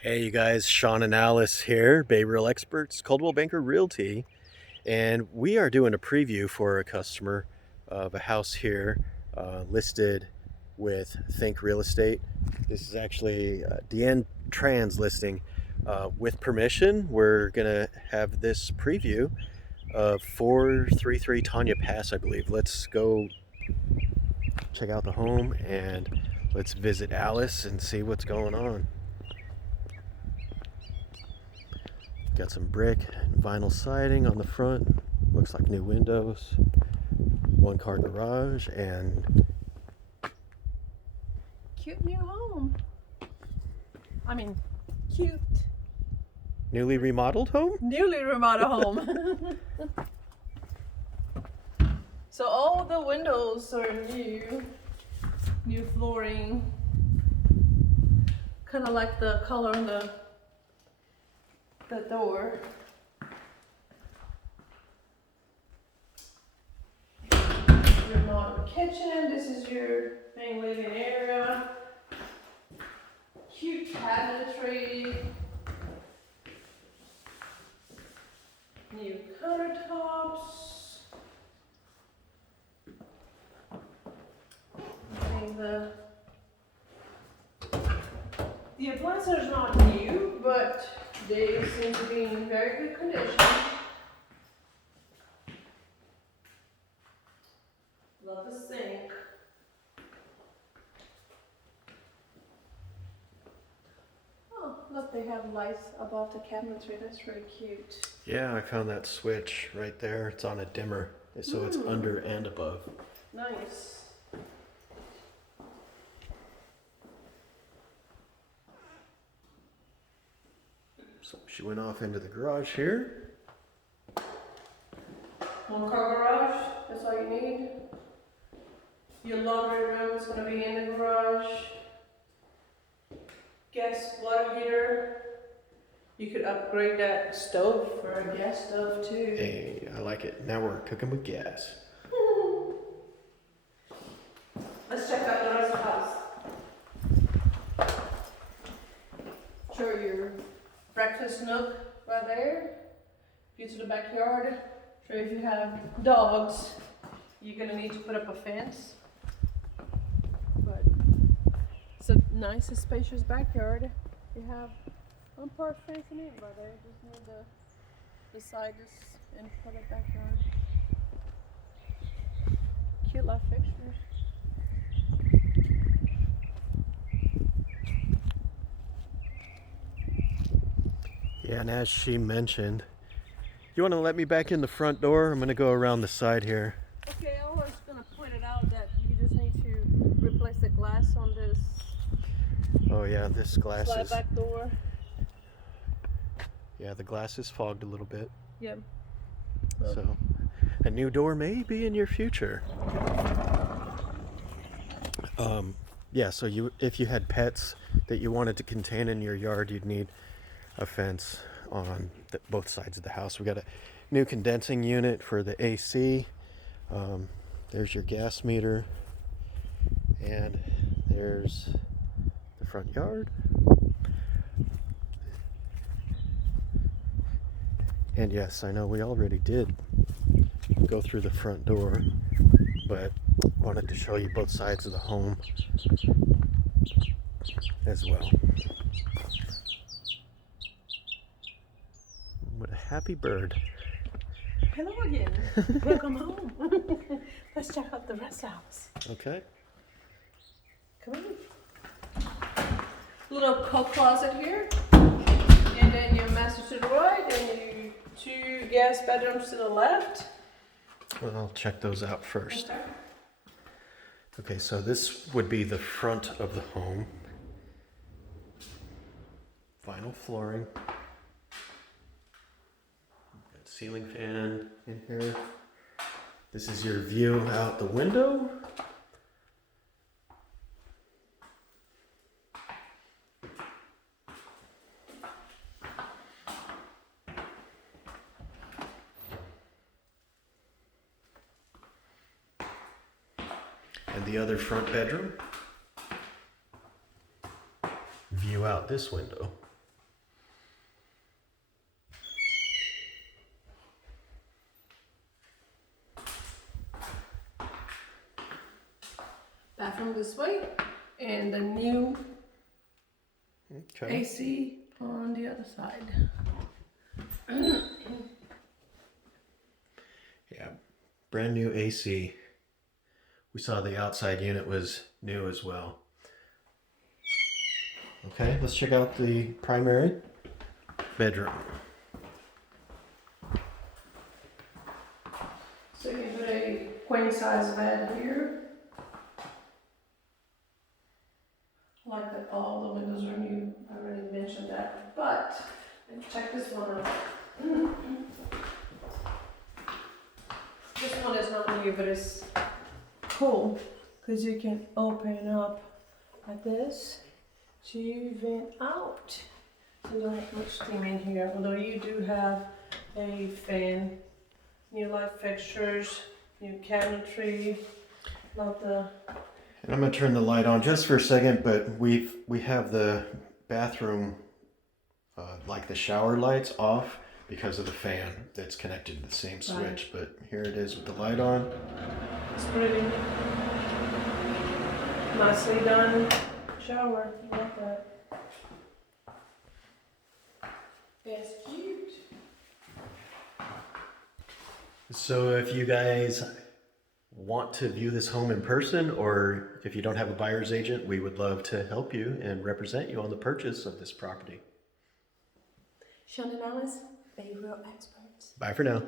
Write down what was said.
Hey, you guys, Sean and Alice here, Bay Real Experts, Coldwell Banker Realty, and we are doing a preview for a customer of a house here listed with Think Real Estate. This is actually Dien Tran's listing. With permission, we're gonna have this preview of 433 Tanya Pass, I believe. Let's go check out the home and let's visit Alice and see what's going on. Got some brick and vinyl siding on the front. Looks like new windows. One car garage and Cute new home. I mean, cute. newly remodeled home? Newly remodeled home. So all the windows are new. New flooring. Kind of like the color on the door. Remodeled kitchen. This is your main living area. Cute cabinetry. New countertops. And the appliances are not new, but they seem to be in very good condition. Love the sink. Oh, look, they have lights above the cabinetry. That's really cute. Yeah, I found that switch right there. It's on a dimmer, so it's under and above. Nice. So she went off into the garage here. One car garage, that's all you need. Your laundry room is going to be in the garage. Gas water heater. You could upgrade that stove for a gas stove too. Hey, I like it. Now we're cooking with gas. Let's check out the rest of the house. Show your breakfast nook right there. View to the backyard. Show if you have dogs, you're gonna need to put up a fence. But it's a nice, spacious backyard. You have one part facing it right there. Just need the side and put it backyard. Cute light fixtures. Yeah, and as she mentioned, you want to let me back in the front door? I'm going to go around the side here. Okay, I was gonna point it out that you just need to replace the glass on this Oh yeah, this glass slide is... back door. Yeah, the glass is fogged a little bit. Yeah. So, a new door may be in your future. Yeah, so if you had pets that you wanted to contain in your yard, you'd need a fence on both sides of the house. We got a new condensing unit for the AC. There's your gas meter, and there's the front yard. And yes, I know we already did go through the front door, but wanted to show you both sides of the home as well. What a happy bird. Hello again. Welcome home. Let's check out the rest of the house. Okay. Come in. Little coat closet here. And then your master to the right and your two guest bedrooms to the left. Well, I'll check those out first. Okay. Okay, so this would be the front of the home. Vinyl flooring. Got ceiling fan in here. This is your view out the window. And the other front bedroom. View out this window. bathroom this way, and the new Okay. AC on the other side. Yeah, brand new AC. We saw the outside unit was new as well. Okay, let's check out the primary bedroom. So you put a queen size bed here. I like that all the windows are new. I already mentioned that, but check this one out. This one is not new, but it's cool because you can open up like this to vent out. So you don't have much steam in here, although you do have a fan, new light fixtures, new cabinetry, love the. And I'm gonna turn the light on just for a second, but we have the bathroom, like the shower lights off because of the fan that's connected to the same switch. But here it is with the light on. It's pretty nicely done shower. I like that. It's cute. So if you guys want to view this home in person, or if you don't have a buyer's agent, we would love to help you and represent you on the purchase of this property. Sean and Alice, Bay Real Experts. Bye for now.